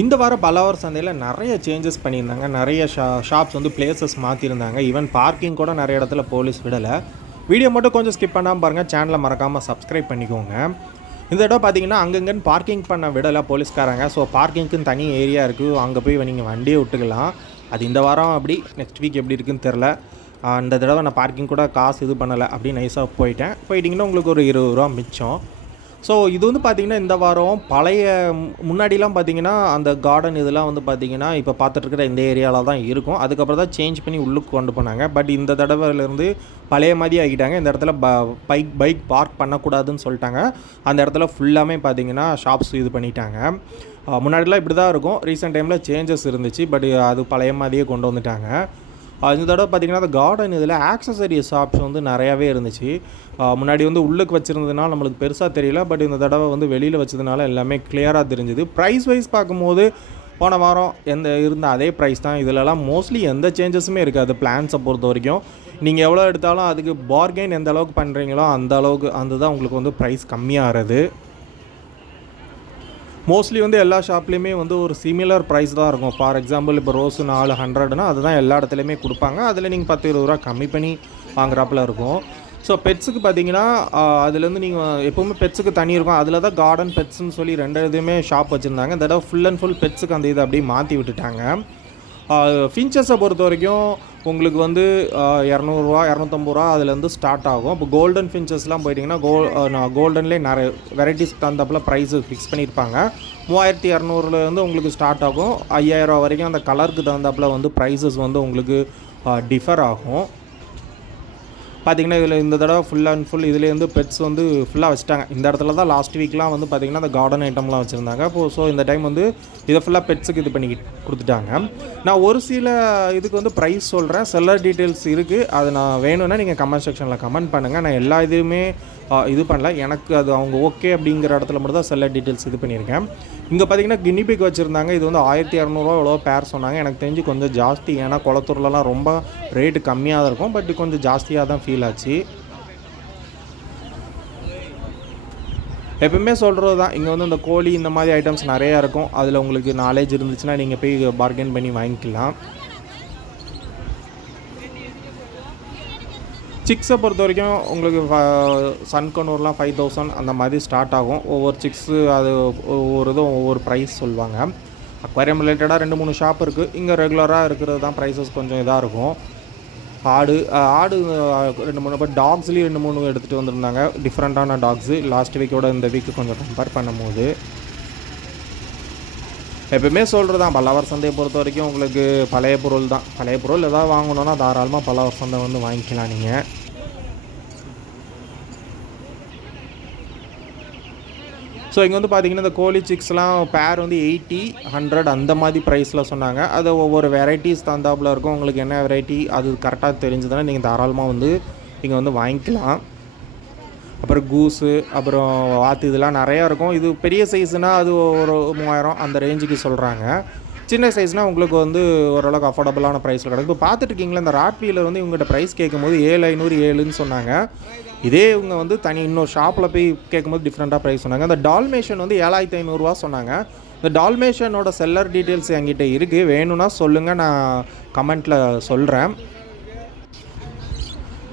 இந்த வாரம் பல்லாவரம் சந்தையில் நிறைய சேஞ்சஸ் பண்ணியிருந்தாங்க. நிறைய ஷாப்ஸ் வந்து பிளேசஸ் மாற்றிருந்தாங்க. ஈவன் பார்க்கிங் கூட நிறைய இடத்துல போலீஸ் விடலை. வீடியோ மட்டும் கொஞ்சம் ஸ்கிப் பண்ணாமல் பாருங்கள். சேனலை மறக்காமல் சப்ஸ்கிரைப் பண்ணிக்கோங்க. இந்த இடம் பார்த்தீங்கன்னா அங்கங்கன்னு பார்க்கிங் பண்ண விடலை போலீஸ்காரங்க. ஸோ பார்க்கிங்க்குன்னு தனி ஏரியா இருக்குது, அங்கே போய் நீங்கள் வண்டியை விட்டுக்கலாம். அது இந்த வாரம் அப்படி, நெக்ஸ்ட் வீக் எப்படி இருக்குன்னு தெரில. இந்த தடவை நான் பார்க்கிங் கூட காசு இது பண்ணலை, அப்படி நைஸாக போயிட்டிங்கன்னா உங்களுக்கு ஒரு 20 ரூபா மிச்சம். ஸோ இது வந்து பார்த்திங்கன்னா இந்த வாரம் பழைய முன்னாடிலாம் பார்த்திங்கன்னா அந்த கார்டன் இதெல்லாம் வந்து பார்த்திங்கன்னா இப்போ பார்த்துட்ருக்கிற இந்த ஏரியாவில் தான் இருக்கும். அதுக்கப்புறம் தான் சேஞ்ச் பண்ணி உள்ளுக்கு கொண்டு போனாங்க. பட் இந்த தடவைலேருந்து பழைய மாதிரி ஆகிட்டாங்க. இந்த இடத்துல பைக் பார்க் பண்ணக்கூடாதுன்னு சொல்லிட்டாங்க. அந்த இடத்துல ஃபுல்லாமே பார்த்திங்கன்னா ஷாப்ஸ் இது பண்ணிட்டாங்க. முன்னாடிலாம் இப்படி தான் இருக்கும். ரீசெண்ட் டைமில் சேஞ்சஸ் இருந்துச்சு, பட் அது பழைய மாதிரியே கொண்டு வந்துட்டாங்க. இந்த தடவை பார்த்திங்கன்னா அந்த கார்டன் இதில் ஆக்சசரிஸ் ஷாப்ஸ் வந்து நிறையாவே இருந்துச்சு. முன்னாடி வந்து உள்ளுக்கு வச்சுருந்ததுனால நம்மளுக்கு பெருசாக தெரியல, பட் இந்த தடவை வந்து வெளியில் வச்சதுனால எல்லாமே கிளியராக தெரிஞ்சுது. ப்ரைஸ் வைஸ் பார்க்கும்போது போன வாரம் இருந்த அதே ப்ரைஸ் தான். இதிலலாம் மோஸ்ட்லி எந்த சேஞ்சஸுமே இருக்காது. பிளான்ஸை பொறுத்த வரைக்கும் நீங்கள் எவ்வளோ எடுத்தாலும் அதுக்கு பார்கெயின் எந்த அளவுக்கு பண்ணுறீங்களோ அந்த அளவுக்கு தான் உங்களுக்கு வந்து ப்ரைஸ் கம்மியாகிறது. மோஸ்ட்லி வந்து எல்லா ஷாப்லேயுமே வந்து ஒரு சிமிலர் ப்ரைஸ் தான் இருக்கும். ஃபார் எக்ஸாம்பிள் இப்போ ரோஸு 400னா அதுதான் எல்லா இடத்துலையுமே கொடுப்பாங்க. அதில் நீங்கள் 10-20 ரூபா கம்மி பண்ணி வாங்குறாப்பில் இருக்கும். ஸோ பெட்ஸுக்கு பார்த்தீங்கன்னா அதுலேருந்து நீங்கள் எப்போவுமே பெட்ஸுக்கு தனி இருக்கும். அதில் தான் கார்டன் பெட்ஸ்ன்னு சொல்லி 2 இதுவுமே ஷாப் வச்சுருந்தாங்க. இந்த தடவை ஃபுல் அண்ட் ஃபுல் பெட்ஸுக்கு அந்த இதை அப்படியே மாற்றி விட்டுட்டாங்க. ஃபின்ச்சஸை பொறுத்த வரைக்கும் உங்களுக்கு வந்து 200 ரூபா 250 ரூபா அதுலேருந்து ஸ்டார்ட் ஆகும். இப்போ கோல்டன் ஃபின்ச்சஸ்லாம் போயிட்டிங்கன்னா கோல்டன்லேயே நிறைய வெரைட்டிஸ் தகுந்தாப்பில் ப்ரைஸு ஃபிக்ஸ் பண்ணியிருப்பாங்க. 3200லேருந்து உங்களுக்கு ஸ்டார்ட் ஆகும். 5000 ரூபா வரைக்கும் அந்த கலருக்கு தகுந்தாப்பில் வந்து ப்ரைஸஸ் வந்து உங்களுக்கு டிஃபர் ஆகும். பார்த்திங்கன்னா இதில் இந்த தடவை ஃபுல் அண்ட் ஃபுல் இதுலேருந்து பெட்ஸ் வந்து ஃபுல்லாக வச்சுட்டாங்க. இந்த இடத்துல தான் லாஸ்ட் வீக்லாம் வந்து பார்த்திங்கன்னா அந்த கார்டன் ஐட்டம்லாம் வச்சுருந்தாங்க. ஸோ இந்த டைம் வந்து இதை ஃபுல்லாக பெட்ஸுக்கு இது பண்ணி கொடுத்துட்டாங்க. நான் ஒரு சில இதுக்கு வந்து ப்ரைஸ் சொல்கிறேன், செல்லர் டீட்டெயில்ஸ் இருக்குது. அது நான் வேணும்னா நீங்கள் கமெண்ட் செக்ஷனில் கமெண்ட் பண்ணுங்கள். நான் எல்லா இதுவுமே இது பண்ணல, எனக்கு அது அவங்க ஓகே அப்படிங்கிற இடத்துல மட்டும் தான் செல்லர் டீட்டெயில்ஸ் இது பண்ணியிருக்கேன். இங்கே பார்த்திங்கன்னா கினிபிக் வச்சுருந்தாங்க. இது வந்து 1200 ரூபா எவ்வளோ பேர் சொன்னாங்க. எனக்கு தெரிஞ்சு கொஞ்சம் ஜாஸ்தி, ஏன்னா குளத்தூர்லலாம் ரொம்ப ரேட்டு கம்மியாக தான் இருக்கும், பட் கொஞ்சம் ஜாஸ்தியாக தான் ஃபீல் ஆச்சு. எப்பவுமே சொல்கிறது தான், இங்கே வந்து இந்த கோழி இந்த மாதிரி ஐட்டம்ஸ் நிறையா இருக்கும். அதில் உங்களுக்கு நாலேஜ் இருந்துச்சுன்னா நீங்கள் போய் பார்கெயின் பண்ணி வாங்கிக்கலாம். சிக்ஸை பொறுத்த வரைக்கும் உங்களுக்கு சன்கனூர்லாம் 5000 அந்த மாதிரி ஸ்டார்ட் ஆகும். ஒவ்வொரு சிக்ஸு அது ஒவ்வொரு இதுவும் ஒவ்வொரு ப்ரைஸ் சொல்லுவாங்க. அக்வாரியம் ரிலேட்டடாக 2-3 ஷாப் இருக்குது. இங்கே ரெகுலராக இருக்கிறது தான் ப்ரைஸஸ் கொஞ்சம் இதாக இருக்கும். ஆடு 2-3, பட் டாக்ஸ்லேயும் 2-3 எடுத்துகிட்டு வந்திருந்தாங்க. டிஃப்ரெண்ட்டான டாக்ஸு லாஸ்ட் வீக்கோட இந்த வீக்கு கொஞ்சம் கம்பேர் பண்ணும்போது. எப்பவுமே சொல்கிறது தான், பல்லாவரம் சந்தையை பொறுத்த வரைக்கும் உங்களுக்கு பழைய பொருள் தான். பழைய பொருள் எதாவது வாங்கணுன்னா தாராளமாக பல்லாவரம் சந்தை வந்து வாங்கிக்கலாம் நீங்கள். ஸோ இங்கே வந்து பார்த்திங்கன்னா இந்த கோழி சிக்ஸ்லாம் பேர் வந்து 80-100 அந்த மாதிரி ப்ரைஸில் சொன்னாங்க. அது ஒவ்வொரு வெரைட்டிஸ் தந்தாப்பில் இருக்கும். உங்களுக்கு என்ன வெரைட்டி அது கரெக்டாக தெரிஞ்சதுன்னா நீங்கள் தாராளமாக வந்து இங்கே வந்து வாங்கிக்கலாம். அப்புறம் கூஸு, அப்புறம் வாத்து இதெல்லாம் நிறையா இருக்கும். இது பெரிய சைஸுனால் அது ஒரு 3000 அந்த ரேஞ்சுக்கு சொல்கிறாங்க. சின்ன சைஸ்னால் உங்களுக்கு வந்து ஓரளவுக்கு அஃபோர்டபுளான ப்ரைஸில் கிடக்கும். இப்போ பார்த்துட்ருக்கீங்களா இந்த ராட்வீலர் வந்து இவங்ககிட்ட ப்ரைஸ் கேட்கும்போது 7500 சொன்னாங்க. இதே இவங்க வந்து தனி இன்னொரு ஷாப்பில் போய் கேட்கும்போது டிஃப்ரெண்ட்டாக ப்ரைஸ் சொன்னாங்க. அந்த டால்மேஷன் வந்து 7500 ரூபா சொன்னாங்க. இந்த டால்மேஷனோட செல்லர் டீட்டெயில்ஸ் என்கிட்ட இருக்குது, வேணும்னா சொல்லுங்கள், நான் கமெண்ட்டில் சொல்கிறேன்.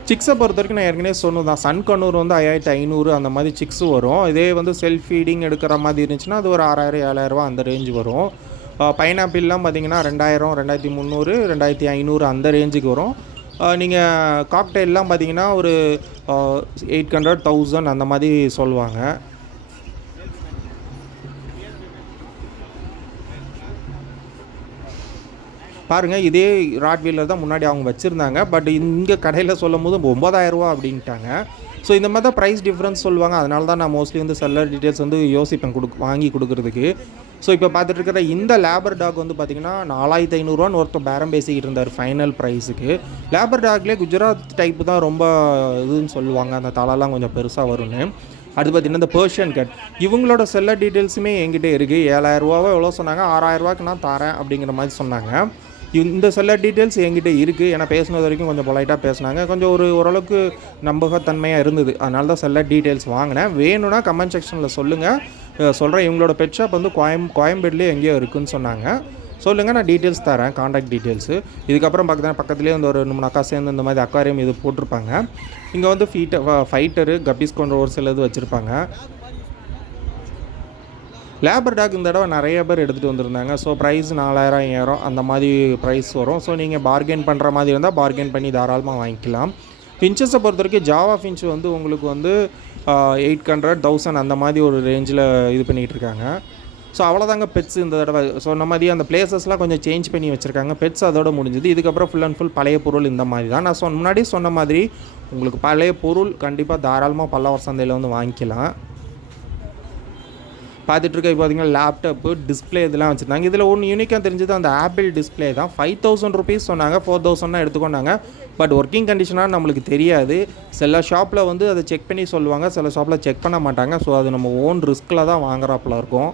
சிக்ஸை பொறுத்த வரைக்கும் நான் ஏற்கனவே சொன்னதான், சன்கனூர் வந்து 5500 அந்த மாதிரி சிக்ஸு வரும். இதே வந்து செல்ஃப் ஃபீடிங் எடுக்கிற மாதிரி இருந்துச்சுன்னா அது ஒரு 6000-7000 ரூபா அந்த ரேஞ்சு வரும். பைனாப்பிள்லாம் பார்த்திங்கன்னா 2000, 2300, 2500 அந்த ரேஞ்சுக்கு வரும். நீங்கள் காக்டெயிலெலாம் பார்த்திங்கன்னா ஒரு 800, 1000 அந்த மாதிரி சொல்லுவாங்க. பாருங்கள், இதே ராட்வீலர் தான் முன்னாடி அவங்க வச்சுருந்தாங்க. பட் இங்கே கடையில் சொல்லும் போது 9000 ரூபா அப்படின்ட்டாங்க. ஸோ இந்த மாதிரி தான் ப்ரைஸ் டிஃப்ரென்ஸ் சொல்லுவாங்க. அதனால தான் நான் மோஸ்ட்லி வந்து செல்லர் டீட்டெயில்ஸ் வந்து யோசிப்பேன் வாங்கி கொடுக்குறதுக்கு. ஸோ இப்போ பார்த்துட்டு இருக்கிற இந்த லேபர் டாக் வந்து பார்த்திங்கன்னா 4500 ஒருத்தர் பேரம் பேசிக்கிட்டு இருந்தார் ஃபைனல் ப்ரைஸுக்கு. லேபர் டாக்லேயே குஜராத் டைப்பு தான் ரொம்ப இதுன்னு சொல்லுவாங்க, அந்த தலைலாம் கொஞ்சம் பெருசாக வரும்னு. அது பார்த்திங்கன்னா இந்த பெர்ஷியன் கேட், இவங்களோட செல்லர் டீட்டெயில்ஸுமே என்கிட்ட இருக்குது. 7000 ரூபாவோ எவ்வளோ சொன்னாங்க, 6000 ரூபாய்க்கு நான் தரேன் அப்படிங்கிற மாதிரி சொன்னாங்க. இந்த செல்லர் டீட்டெயில்ஸ் என்கிட்ட இருக்குது. ஏன்னா பேசுனது வரைக்கும் கொஞ்சம் பொலைட்டாக பேசினாங்க. கொஞ்சம் ஓரளவுக்கு நம்பகத்தன்மையாக இருந்தது. அதனால தான் செல்லர் டீட்டெயில்ஸ் வாங்கினேன். வேணும்னா கமெண்ட் செக்ஷனில் சொல்லுங்கள். சொல்கிறேன். இவங்களோட பெட் ஷாப் வந்து கோயம்பேடுலேயே எங்கேயோ இருக்குதுன்னு சொன்னாங்க. சொல்லுங்கள், நான் டீட்டெயில்ஸ் தரேன், காண்டாக்ட் டீட்டெயில்ஸு. இதுக்கப்புறம் பக்கத்துலேயே வந்து ஒரு 2-3 அக்கா சேர்ந்து இந்த மாதிரி அக்வாரியம் இது போட்டிருப்பாங்க. இங்கே வந்து ஃபைட்டரு கப்பீஸ் கொண்ட ஒரு சில இது வச்சுருப்பாங்க. லேபர் டாக் இந்த தடவை நிறைய பேர் எடுத்துகிட்டு வந்திருந்தாங்க. ஸோ ப்ரைஸ் 4000 5000 அந்த மாதிரி ப்ரைஸ் வரும். ஸோ நீங்கள் பார்கெயின் பண்ணுற மாதிரி இருந்தால் பார்கெயின் பண்ணி தாராளமாக வாங்கிக்கலாம். ஃபின்ச்சஸை பொறுத்த வரைக்கும் ஜாவா ஃபின்ச் வந்து உங்களுக்கு வந்து 800 1000 அந்த மாதிரி ஒரு ரேஞ்சில் இது பண்ணிகிட்டு இருக்காங்க. ஸோ அவ்வளோதாங்க பெட்ஸ் இந்த தடவை. ஸோ நம்ம மாதிரி அந்த பிளேசஸ்லாம் கொஞ்சம் சேஞ்ச் பண்ணி வச்சுருக்காங்க. பெட்ஸ் அதோட முடிஞ்சுது. இதுக்கப்புறம் ஃபுல் அண்ட் ஃபுல் பழைய பொருள் இந்த மாதிரி தான். நான் முன்னாடி சொன்ன மாதிரி உங்களுக்கு பழைய பொருள் கண்டிப்பாக தாராளமாக பல்லவர் சந்தையில் வந்து வாங்கிக்கலாம். பார்த்துட்ருக்க இப்போ பார்த்திங்கன்னா லேப்டாப்பு டிஸ்பிளே இதெல்லாம் வச்சுருந்தாங்க. இதில் ஒன்று யூனிக்காக தெரிஞ்சது அந்த ஆப்பிள் டிஸ்பிளே தான். 5000 ருபீஸ் சொன்னாங்க. 4000 எடுத்துக்கொண்டாங்க. பட் ஒர்க்கிங் கண்டிஷனாக நம்மளுக்கு தெரியாது. சில ஷாப்பில் வந்து அதை செக் பண்ணி சொல்லுவாங்க, சில ஷாப்பில் செக் பண்ண மாட்டாங்க. ஸோ அது நம்ம ஓன் ரிஸ்கில் தான் வாங்குறாப்புல இருக்கும்.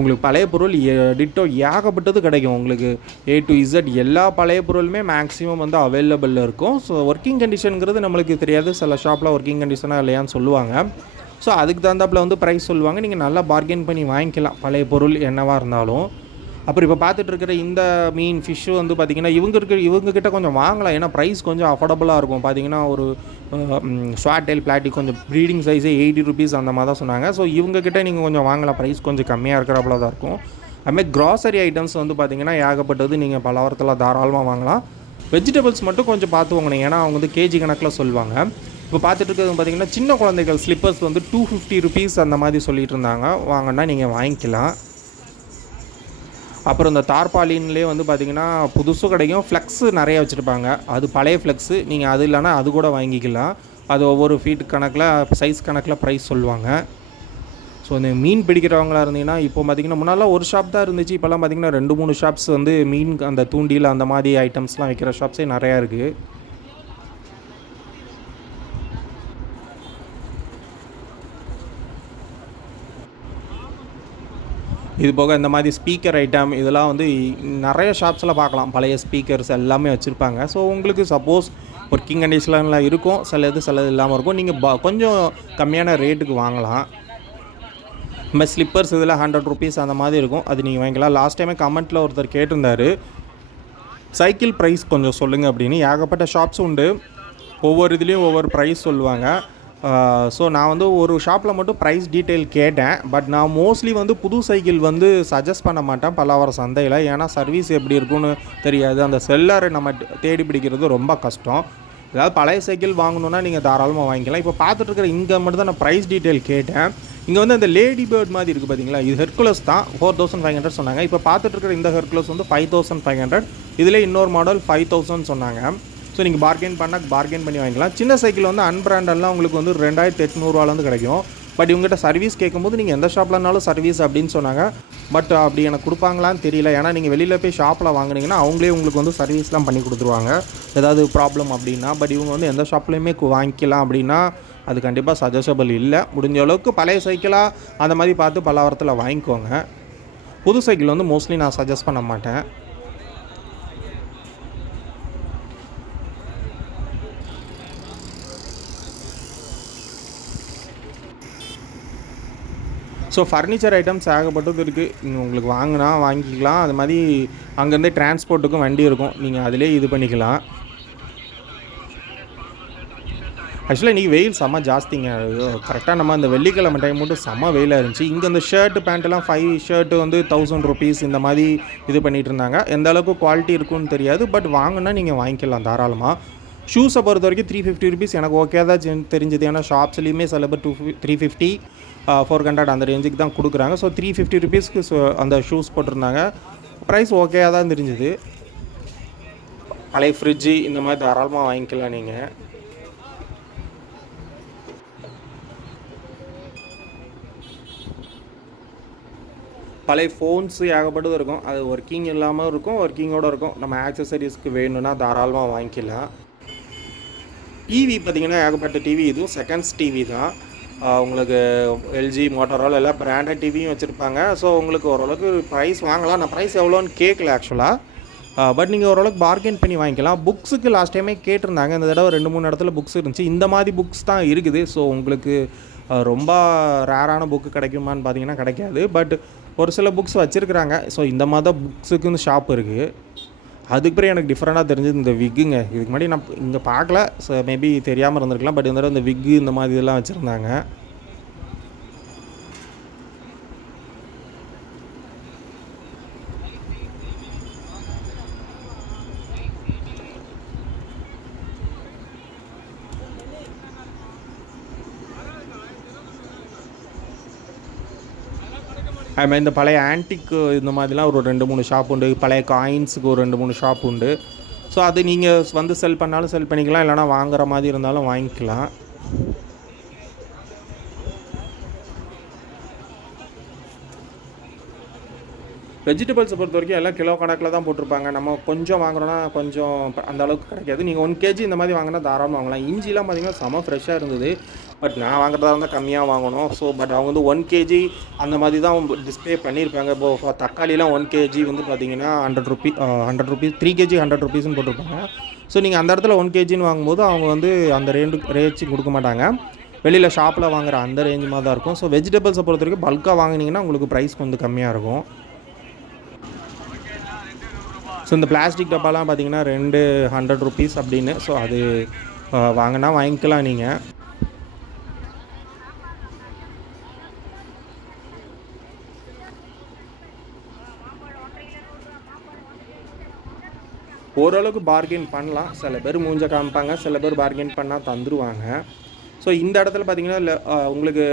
உங்களுக்கு பழைய பொருள் டிட்டோ ஏகப்பட்டது கிடைக்கும். உங்களுக்கு A to Z எல்லா பழைய பொருளுமே மேக்ஸிமம் வந்து அவைலபிளில் இருக்கும். ஸோ ஒர்க்கிங் கண்டிஷனுங்கிறது நம்மளுக்கு தெரியாது. சில ஷாப்பில் ஒர்க்கிங் கண்டிஷனாக இல்லையான்னு சொல்லுவாங்க. ஸோ அதுக்கு தகுந்தாப்பில் வந்து ப்ரைஸ் சொல்லுவாங்க. நீங்கள் நல்லா பார்கெயின் பண்ணி வாங்கிக்கலாம் பழைய பொருள் என்னவாக இருந்தாலும். அப்புறம் இப்போ பார்த்துட்ருக்கிற இந்த மீன் ஃபிஷ்ஷு வந்து பார்த்திங்கன்னா இவங்கக்கிட்ட கொஞ்சம் வாங்கலாம். ஏன்னா ப்ரைஸ் கொஞ்சம் அஃபோர்டபுளாக இருக்கும். பார்த்திங்கன்னா ஒரு ஸ்வாட்டெயில் பிளாட்டி கொஞ்சம் ப்ரீடிங் சைஸே 80 ருபீஸ் அந்த மாதிரி தான் சொன்னாங்க. ஸோ இவங்கக்கிட்ட நீங்கள் கொஞ்சம் வாங்கலாம். ப்ரைஸ் கொஞ்சம் கம்மியாக இருக்கிறப்பல தான் இருக்கும். அதுமாதிரி க்ராசரி ஐட்டம்ஸ் வந்து பார்த்திங்கன்னா ஏகப்பட்டது நீங்கள் பலவரத்தில் தாராளமாக வாங்கலாம். வெஜிடபிள்ஸ் மட்டும் கொஞ்சம் பார்த்து வாங்கணும். ஏன்னா அவங்க வந்து கேஜி கணக்கில் சொல்லுவாங்க. இப்போ பார்த்துட்டு இருக்கிறது பார்த்திங்கன்னா சின்ன குழந்தைகள் ஸ்லிப்பர்ஸ் வந்து 250 ருபீஸ் அந்த மாதிரி சொல்லிகிட்டு இருந்தாங்க. வாங்கினா நீங்கள் வாங்கிக்கலாம். அப்புறம் இந்த தார்பாலின்லேயே வந்து பார்த்திங்கன்னா புதுசும் கிடைக்கும். ஃப்ளெக்ஸு நிறைய வச்சுருப்பாங்க. அது பழைய ஃப்ளெக்ஸு. நீங்கள் அது இல்லைனா அது கூட வாங்கிக்கலாம். அது ஒவ்வொரு ஃபீட் கணக்கில் சைஸ் கணக்கில் ப்ரைஸ் சொல்லுவாங்க. ஸோ இந்த மீன் பிடிக்கிறவங்களா இருந்தீங்கன்னா இப்போ பார்த்திங்கன்னா முன்னாலாம் ஒரு ஷாப் தான் இருந்துச்சு. இப்போல்லாம் பார்த்திங்கன்னா 2-3 ஷாப்ஸ் வந்து மீன் அந்த தூண்டில் அந்த மாதிரி ஐட்டம்ஸ்லாம் வைக்கிற ஷாப்ஸே நிறையா இருக்குது. இது போக இந்த மாதிரி ஸ்பீக்கர் ஐட்டம் இதெல்லாம் வந்து நிறைய ஷாப்ஸில் பார்க்கலாம். பழைய ஸ்பீக்கர்ஸ் எல்லாமே வச்சுருப்பாங்க. ஸோ உங்களுக்கு சப்போஸ் ஒர்க்கிங் கண்டிஷனில் இருக்கும், சிலது இல்லாமல் இருக்கும். நீங்கள் கொஞ்சம் கம்மியான ரேட்டுக்கு வாங்கலாம். நம்ம ஸ்லிப்பர்ஸ் இதில் 100 ருபீஸ் அந்த மாதிரி இருக்கும். அது நீங்கள் வாங்கிக்கலாம். லாஸ்ட் டைமே கமெண்ட்டில் ஒருத்தர் கேட்டிருந்தார், சைக்கிள் ப்ரைஸ் கொஞ்சம் சொல்லுங்கள் அப்படின்னு. ஏகப்பட்ட ஷாப்ஸ் உண்டு. ஒவ்வொரு இதுலேயும் ஒவ்வொரு ப்ரைஸ் சொல்லுவாங்க. ஸோ நான் வந்து ஒரு ஷாப்பில் மட்டும் ப்ரைஸ் டீட்டெயில் கேட்டேன். பட் நான் மோஸ்ட்லி வந்து புது சைக்கிள் வந்து சஜஸ்ட் பண்ண மாட்டேன் பல்லாவரம் சந்தையில். ஏன்னா சர்வீஸ் எப்படி இருக்குன்னு தெரியாது. அந்த செல்லரை நம்ம தேடி பிடிக்கிறது ரொம்ப கஷ்டம். ஏதாவது பழைய சைக்கிள் வாங்கணுன்னா நீங்கள் தாராளமாக வாங்கிக்கலாம். இப்போ பார்த்துட்ருக்கிற இங்கே மட்டும் தான் நான் ப்ரைஸ் டீட்டெயில் கேட்டேன். இங்கே வந்து அந்த லேடி பேர்ட் மாதிரி இருக்குது பார்த்தீங்களா, இது ஹெர்குலஸ் தான். 4500 சொன்னாங்க. இப்போ பார்த்துட்ருக்கிற இந்த ஹெர்குலஸ் வந்து 5500. இதில் இன்னொரு மாடல் 5000 சொன்னாங்க. ஸோ நீங்கள் பார்கெயின் பண்ணி வாங்கிக்கலாம். சின்ன சைக்கிள் வந்து அன்பிராண்டெல்லாம் உங்களுக்கு வந்து 2800 கிடைக்கும். பட் இவங்ககிட்ட சர்வீஸ் கேட்கும்போது நீங்கள் எந்த ஷாப்லனாலும் சர்வீஸ் அப்படின்னு சொன்னாங்க. பட் அப்படி எனக்கு கொடுப்பாங்களான்னு தெரியல. ஏன்னா நீங்கள் வெளியில் போய் ஷாப்பில் வாங்கினீங்கன்னா அவங்களே உங்களுக்கு வந்து சர்வீஸ்லாம் பண்ணி கொடுத்துருவாங்க ஏதாவது ப்ராப்ளம் அப்படின்னா. பட் இவங்க வந்து எந்த ஷாப்லேயுமே வாங்கிக்கலாம் அப்படின்னா அது கண்டிப்பாக சஜஸ்டபிள் இல்லை. முடிஞ்ச அளவுக்கு பழைய சைக்கிளாக அந்த மாதிரி பார்த்து பல்லாவரத்தில் வாங்கிக்கோங்க. புது சைக்கிள் வந்து மோஸ்ட்லி நான் சஜஸ்ட் பண்ண மாட்டேன். ஸோ ஃபர்னிச்சர் ஐட்டம்ஸ் ஏகப்பட்டது இருக்குது. உங்களுக்கு வாங்கிக்கலாம். அது மாதிரி அங்கேருந்தே டிரான்ஸ்போர்ட்டுக்கும் வண்டி இருக்கும். நீங்கள் அதிலே இது பண்ணிக்கலாம். ஆக்சுவலாக இன்றைக்கி வெயில் செம்ம ஜாஸ்திங்க. கரெக்டாக நம்ம அந்த வெள்ளிக்கிழமை டைம் மட்டும் செம்ம வெயிலாக இருந்துச்சு. இங்கே இந்த ஷர்ட்டு பேண்ட்டெல்லாம் 5 ஷர்ட்டு வந்து 1000 ருபீஸ் இந்த மாதிரி இது பண்ணிகிட்டு இருந்தாங்க. எந்த அளவுக்கு குவாலிட்டி இருக்குன்னு தெரியாது. பட் வாங்கினா நீங்கள் வாங்கிக்கலாம் தாராளமாக. ஷூஸை பொறுத்த வரைக்கும் 350 ருபீஸ் எனக்கு ஓகே தான் தெரிஞ்சது. ஏன்னா ஷாப்ஸ்லேயுமே சில பேர் 350 400 அந்த ரேஞ்சுக்கு தான் கொடுக்குறாங்க. ஸோ 350 ருபீஸ்க்கு அந்த ஷூஸ் போட்டிருந்தாங்க. ப்ரைஸ் ஓகேயாக தான் தெரிஞ்சுது. பழைய ஃப்ரிட்ஜு இந்த மாதிரி தாராளமாக வாங்கிக்கலாம் நீங்கள். பழைய ஃபோன்ஸு ஏகப்பட்டது இருக்கும். அது ஒர்க்கிங் இல்லாமல் இருக்கும், ஒர்க்கிங்கோடு இருக்கும். நம்ம ஆக்சசரிஸ்க்கு வேணும்னா தாராளமாக வாங்கிக்கலாம். டிவி பார்த்திங்கன்னா ஏகப்பட்ட டிவி, இதுவும் செகண்ட்ஸ் டிவி தான். உங்களுக்கு எல்ஜி மோட்டோரோலா எல்லாம் பிராண்டட் டிவியும் வச்சுருப்பாங்க. ஸோ உங்களுக்கு ஓரளவுக்கு ப்ரைஸ் வாங்கலாம். நான் ப்ரைஸ் எவ்வளோன்னு கேட்கல ஆக்சுவலாக. பட் நீங்கள் ஓரளவுக்கு பார்கெயின் பண்ணி வாங்கிக்கலாம். புக்ஸுக்கு லாஸ்ட் டைமே கேட்டிருந்தாங்க. இந்த தடவை 2-3 இடத்துல புக்ஸ் இருந்துச்சு. இந்த மாதிரி புக்ஸ் தான் இருக்குது. ஸோ உங்களுக்கு ரொம்ப ரேரான புக்கு கிடைக்குமான்னு பார்த்தீங்கன்னா கிடைக்காது. பட் ஒரு சில புக்ஸ் வச்சுருக்குறாங்க. ஸோ இந்த மாதிரி தான் புக்ஸுக்குன்னு ஷாப் இருக்குது. அதுக்கு பிறகு எனக்கு டிஃப்ரெண்ட்டாக தெரிஞ்சது இந்த விக்குங்க. இதுக்கு முன்னாடி நான் இங்கே பார்க்கல. ஸோ மேபி தெரியாமல் இருந்திருக்கலாம். பட் இந்த தடவை இந்த விக்கு இந்த மாதிரி இதெல்லாம் வச்சுருந்தாங்க. அதுமாதிரி இந்த பழைய ஆன்டிக்கு இந்த மாதிரிலாம் ஒரு 2-3 ஷாப் உண்டு. பழைய காயின்ஸுக்கு ஒரு 2-3 ஷாப் உண்டு. ஸோ அது நீங்கள் வந்து செல் பண்ணாலும் செல் பண்ணிக்கலாம். இல்லைனா வாங்குற மாதிரி இருந்தாலும் வாங்கிக்கலாம். வெஜிடபிள்ஸை பொறுத்த வரைக்கும் எல்லாம் கிலோ கணக்கில் தான் போட்டிருப்பாங்க. நம்ம கொஞ்சம் வாங்குறோன்னா கொஞ்சம் அந்த அளவுக்கு கிடைக்காது. நீங்கள் 1 கேஜி இந்த மாதிரி வாங்கினா தாராளமாக வாங்கலாம். இஞ்சிலாம் பார்த்திங்கன்னா செம ஃப்ரெஷ்ஷாக இருந்தது. பட் நான் வாங்குறதா இருந்தால் கம்மியாக வாங்கணும். ஸோ பட் அவங்க வந்து 1 கேஜி அந்த மாதிரி தான் டிஸ்பிளே பண்ணியிருப்பாங்க. இப்போ தக்காளிலாம் 1 கேஜி வந்து பார்த்திங்கன்னா 100 ருபீஸ் 3 கேஜி 100 ருபீஸ்ன்னு போட்டிருப்பாங்க. ஸோ நீங்கள் அந்த இடத்துல 1 கேஜின்னு வாங்கும்போது அவங்க வந்து அந்த ரேஞ்சு கொடுக்க மாட்டாங்க. வெளியில் ஷாப்பில் வாங்குற அந்த ரேஞ்சு மாதிரி தான் இருக்கும். ஸோ வெஜிடபிள்ஸை பொறுத்த வரைக்கும் பல்காக வாங்கினீங்கன்னா உங்களுக்கு ப்ரைஸ் கொஞ்சம் கம்மியாக இருக்கும். ஸோ இந்த பிளாஸ்டிக் டப்பாலாம் பார்த்திங்கன்னா 100 ருபீஸ் அப்படின்னு. ஸோ அது வாங்கினா வாங்கிக்கலாம் நீங்கள். ஓரளவுக்கு பார்கெயின் பண்ணலாம். சில பேர் மூஞ்ச காமிப்பாங்க, சில பேர் பார்கெயின் பண்ணால் தந்துடுவாங்க. ஸோ இந்த இடத்துல பார்த்திங்கன்னா உங்களுக்கு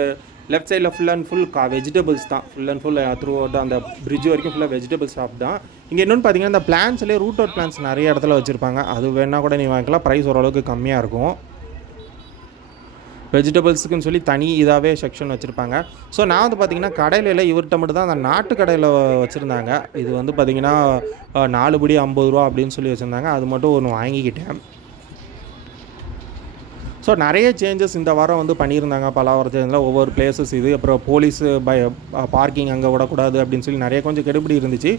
லெஃப்ட் சைடில் ஃபுல் அண்ட் ஃபுல் வெஜிடபிள்ஸ் தான். Full and full through out அந்த பிரிட்ஜ் வரைக்கும் ஃபுல்லாக வெஜிடபிள் ஷாப் தான். இங்கே இன்னொன்று பார்த்தீங்கன்னா இந்த பிளான்ஸ்லேயே ரூட் அவுட் பிளான்ஸ் நிறைய இடத்துல வச்சுருப்பாங்க. அது வேணால் கூட நீ வாங்கிக்கலாம். ப்ரைஸ் ஓரளவுக்கு கம்மியாக இருக்கும். வெஜிடபிள்ஸுக்குன்னு சொல்லி தனி இதாகவே செக்ஷன் வச்சுருப்பாங்க. ஸோ நான் வந்து பார்த்திங்கன்னா கடையில் இல்லை, இவர்கிட்ட மட்டும் தான் அந்த நாட்டு கடையில் வச்சுருந்தாங்க. இது வந்து பார்த்திங்கன்னா 4 படி 50 ரூபா அப்படின்னு சொல்லி வச்சுருந்தாங்க. அது மட்டும் ஒன்று வாங்கிக்கிட்டேன். ஸோ நிறைய சேஞ்சஸ் இந்த வாரம் வந்து பண்ணியிருந்தாங்க. பல்லாவரத்தில் ஒவ்வொரு பிளேசஸ் இது. அப்புறம் போலீஸ் பார்க்கிங் அங்கே விடக்கூடாது அப்படின்னு சொல்லி நிறைய கொஞ்சம் கெடுபிடி இருந்துச்சு.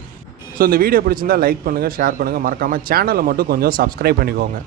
ஸோ இந்த வீடியோ பிடிச்சிருந்தால் லைக் பண்ணுங்கள், ஷேர் பண்ணுங்கள். மறக்காமல் சேனலை மட்டும் கொஞ்சம் சப்ஸ்கிரைப் பண்ணிக்கோங்க.